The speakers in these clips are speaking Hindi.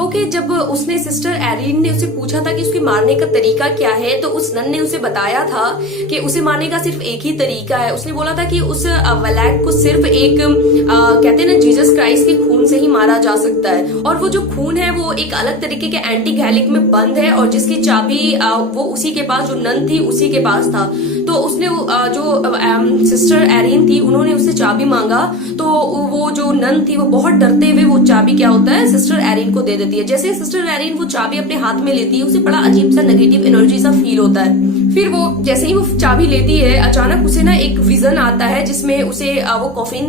ओके, जब उसने सिस्टर एरिन ने उसे पूछा था कि उसके मारने का तरीका क्या है, तो उस नन ने उसे बताया था कि उसे मारने का सिर्फ एक ही तरीका है। उसने बोला था कि उस वलैक को सिर्फ एक कहते हैं ना जीसस क्राइस्ट के खून से ही मारा जा सकता है, और वो जो खून है वो एक अलग तरीके के एंटी गैलिक में बंद है, और जिसकी चाबी वो उसी के पास, जो नन थी उसी के पास था। तो उसने जो सिस्टर एरिन थी उन्होंने उससे चाबी मांगा, तो वो जो नन थी वो बहुत डरते हुए वो चाबी क्या होता है सिस्टर एरिन को दे देती है। जैसे सिस्टर एरिन वो चाबी अपने हाथ में लेती है, उसे बड़ा अजीब सा नेगेटिव एनर्जी सा फील होता है। फिर वो जैसे ही वो चाबी लेती है, अचानक उसे ना एक विजन आता है जिसमें उसे वो कॉफिन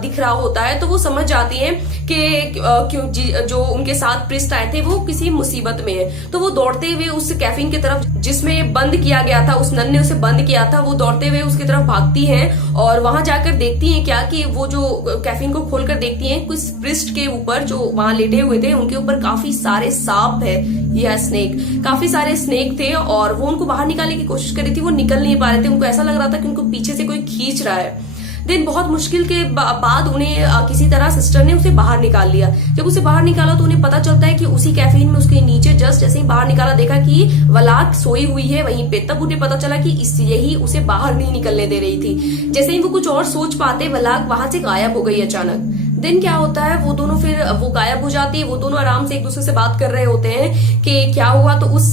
दिख रहा होता है। तो वो समझ जाती है कि क्यों जो उनके साथ प्रिस्ट आए थे वो किसी मुसीबत में है। तो वो दौड़ते हुए उस कैफिन की तरफ जिसमें बंद किया गया था, उस नन ने उसे बंद किया था, वो दौड़ते हुए उसकी तरफ भागती हैं और वहां जाकर देखती हैं क्या कि वो जो कैफिन को खोलकर देखती हैं कुछ प्रिस्ट के ऊपर जो वहां लेटे हुए थे उनके ऊपर काफी सारे सांप है या स्नेक, काफी सारे स्नेक थे, और वो उनको बाहर निकालने की कोशिश कर रही थी। वो निकल नहीं पा रहे थे, उनको ऐसा लग रहा था कि उनको पीछे से कोई खींच रहा है। देन बहुत मुश्किल के बाद उन्हें किसी तरह सिस्टर ने उसे बाहर निकाल लिया। जब उसे बाहर निकाला तो उन्हें पता चलता है कि उसी कैफीन में उसके नीचे जस्ट जैसे ही बाहर निकाला देखा कि वलाक सोई हुई है वहीं पे। तब उन्हें पता चला कि यही उसे बाहर नहीं निकलने दे रही थी। जैसे ही वो कुछ और सोच पाते वलाक वहां से गायब हो गई अचानक। दिन क्या होता है, वो दोनों फिर वो गायब हो जाती है। वो दोनों आराम से एक दूसरे से बात कर रहे होते हैं कि क्या हुआ। तो उस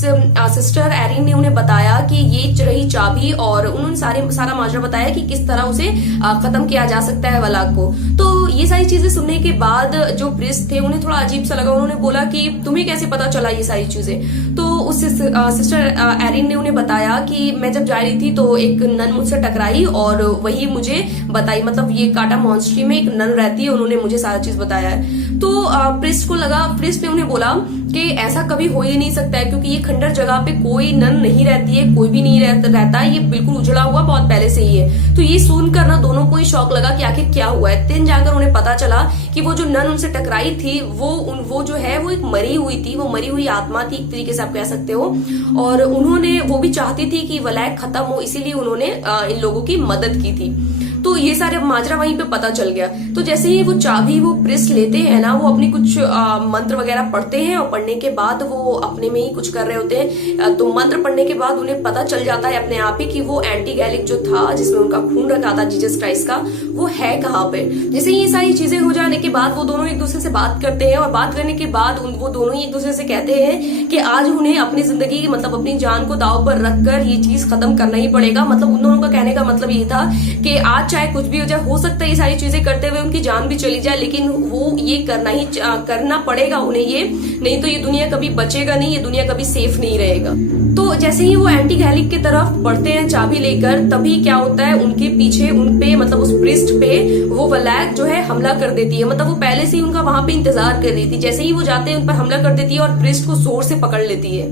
सिस्टर एरिन ने उन्हें बताया कि ये रही चाबी, और उन्होंने सारा माजरा बताया कि किस तरह उसे खत्म किया जा सकता है वलाक को। तो ये सारी चीजें सुनने के बाद जो प्रिस्ट थे उन्हें थोड़ा अजीब सा लगा। उन्होंने बोला कि तुम्हें कैसे पता चला ये सारी चीजें। तो उस सिस्टर एरिन ने उन्हें बताया कि मैं जब जा रही थी तो एक नन मुझसे टकराई और वही मुझे बताई, मतलब ये काटा मॉन्स्ट्री में एक नन रहती है, उन्होंने मुझे सारा चीज बताया है। तो प्रिस्ट को लगा, प्रिस्ट ने उन्हें बोला कि ऐसा कभी हो ही नहीं सकता है क्योंकि ये खंडर जगह पे कोई नन नहीं रहती है, कोई भी नहीं रहता है, ये बिल्कुल उजड़ा हुआ बहुत पहले से ही है। तो ये सुनकर ना दोनों को ही शौक लगा कि आखिर क्या हुआ है। दिन जाकर उन्हें पता चला कि वो जो नन उनसे टकराई थी वो जो है वो एक मरी हुई थी, वो मरी हुई आत्मा थी एक तरीके से आप कह सकते हो। और उन्होंने वो भी चाहती थी कि वलैक खत्म हो, इसीलिए उन्होंने इन लोगों की मदद की थी। तो ये सारे माजरा वहीं पे पता चल गया। तो जैसे ही वो चाबी वो प्रिस्ट लेते हैं ना, वो अपनी कुछ मंत्र वगैरह पढ़ते हैं, और पढ़ने के बाद वो अपने में ही कुछ कर रहे होते हैं। तो मंत्र पढ़ने के बाद उन्हें पता चल जाता है अपने आप ही कि वो एंटी गैलिक जो था जिसमें उनका खून रखा था जीसस क्राइस्ट का, वो है कहाँ पे। जैसे ये सारी चीजें हो जाने के बाद वो दोनों एक दूसरे से बात करते हैं, और बात करने के बाद वो दोनों ही एक दूसरे से कहते हैं कि आज उन्हें अपनी जिंदगी मतलब अपनी जान को दाव पर रखकर ये चीज खत्म करना ही पड़ेगा। मतलब उन दोनों का कहने का मतलब ये था कि आज चाहे कुछ भी हो जाए, हो सकता है ये सारी चीजें करते हुए उनकी जान भी चली जाए, लेकिन वो ये करना पड़ेगा उन्हें ये, नहीं तो ये दुनिया कभी बचेगा नहीं, ये दुनिया कभी सेफ नहीं रहेगा। तो जैसे ही वो एंटी गैलिक की तरफ बढ़ते हैं चाबी लेकर, तभी क्या होता है उनके पीछे उनपे मतलब उस प्रिस्ट पे वो वलैक जो है हमला कर देती है। मतलब वो पहले से ही उनका वहां पे इंतजार कर रही थी। जैसे ही वो जाते हैं उन पर हमला कर देती है और प्रिस्ट को जोर से पकड़ लेती है।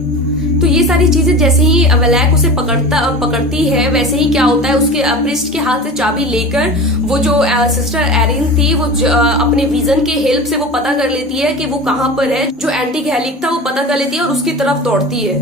तो ये सारी चीजें जैसे ही वलैक उसे पकड़ती है, वैसे ही क्या होता है उसके प्रिस्ट के हाथ से चाबी लेकर वो जो सिस्टर एरिन थी वो अपने विजन के हेल्प से वो पता कर लेती है कि वो कहाँ पर है। जो एंटी गैलिक था वो पता कर लेती है और उसकी तरफ दौड़ती है।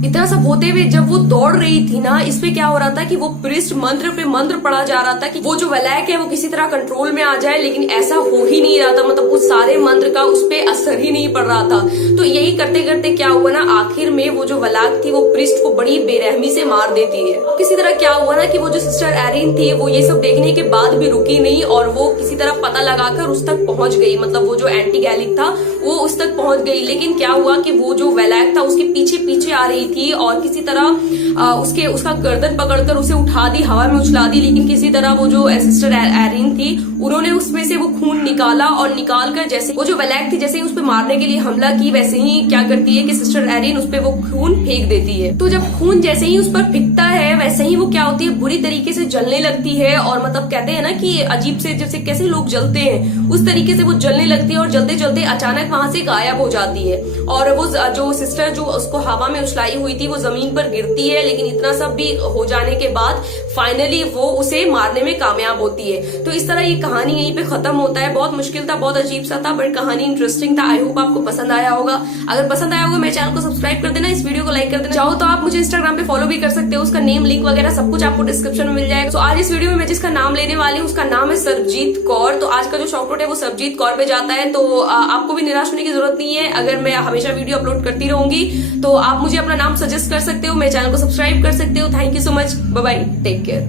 इतना सब होते हुए जब वो दौड़ रही थी ना, इस पे क्या हो रहा था कि वो प्रिस्ट मंत्र पे मंत्र पढ़ा जा रहा था कि वो जो वलैक है वो किसी तरह कंट्रोल में आ जाए, लेकिन ऐसा हो ही नहीं रहा था। मतलब उस सारे मंत्र का उस पे असर ही नहीं पड़ रहा था। तो यही करते करते क्या हुआ ना, आखिर में वो जो वलैक थी वो प्रिस्ट को बड़ी बेरहमी से मार देती है। किसी तरह क्या हुआ ना कि वो जो सिस्टर एरिन थी वो ये सब देखने के बाद भी रुकी नहीं, और वो किसी तरह पता लगाकर उस तक पहुंच गई। मतलब वो जो एंटी गैलिक था वो उस तक पहुंच गई, लेकिन क्या हुआ कि वो जो वलैक था उसके पीछे पीछे आ रही थी और किसी तरह उसका गर्दन पकड़कर उसे उठा दी, हवा में उछला दी। लेकिन किसी तरह वो जो सिस्टर एरिन थी उन्होंने उसमें से वो खून निकाला, और निकाल कर जैसे वो जो वलैक थी जैसे ही उस पर मारने के लिए हमला की, वैसे ही क्या करती है कि सिस्टर एरिन उस पर वो खून फेंक देती है। तो जब खून जैसे ही उस पर फेंकता है वैसे ही वो क्या होती है बुरी तरीके से जलने लगती है। और मतलब कहते हैं ना कि अजीब से जैसे कैसे लोग जलते हैं उस तरीके से वो जलने लगती है, और जलते जलते अचानक वहां से गायब हो जाती है। और वो जो सिस्टर जो उसको हवा में उछलाई हुई थी वो जमीन पर गिरती है, लेकिन इतना सब भी हो जाने के बाद फाइनली वो उसे मारने में कामयाब होती है। तो इस तरह ये कहानी यहीं पे खत्म होता है। बहुत मुश्किल था, बहुत अजीब सा था, बट कहानी इंटरेस्टिंग था। आई होप आपको पसंद आया होगा। अगर पसंद आया होगा मेरे चैनल को सब्सक्राइब कर देना, इस वीडियो को लाइक कर देना। चाहो तो आप मुझे इंस्टाग्राम पे फॉलो भी कर सकते हो, उसका नेम, लिंक वगैरह सब कुछ आपको डिस्क्रिप्शन में मिल जाएगा। तो आज इस वीडियो में मैं जिसका नाम लेने वाली हूँ उसका नाम है सरबजीत कौर। तो आज का जो शॉर्टकट है वो सरबजीत कौर पे जाता है। तो आपको भी निराश होने की जरूरत नहीं है। अगर मैं हमेशा वीडियो अपलोड करती रहूंगी तो आप मुझे अपना नाम सजेस्ट कर सकते हो, मेरे चैनल को सब्सक्राइब कर सकते हो। Thank you so much, bye bye, take care.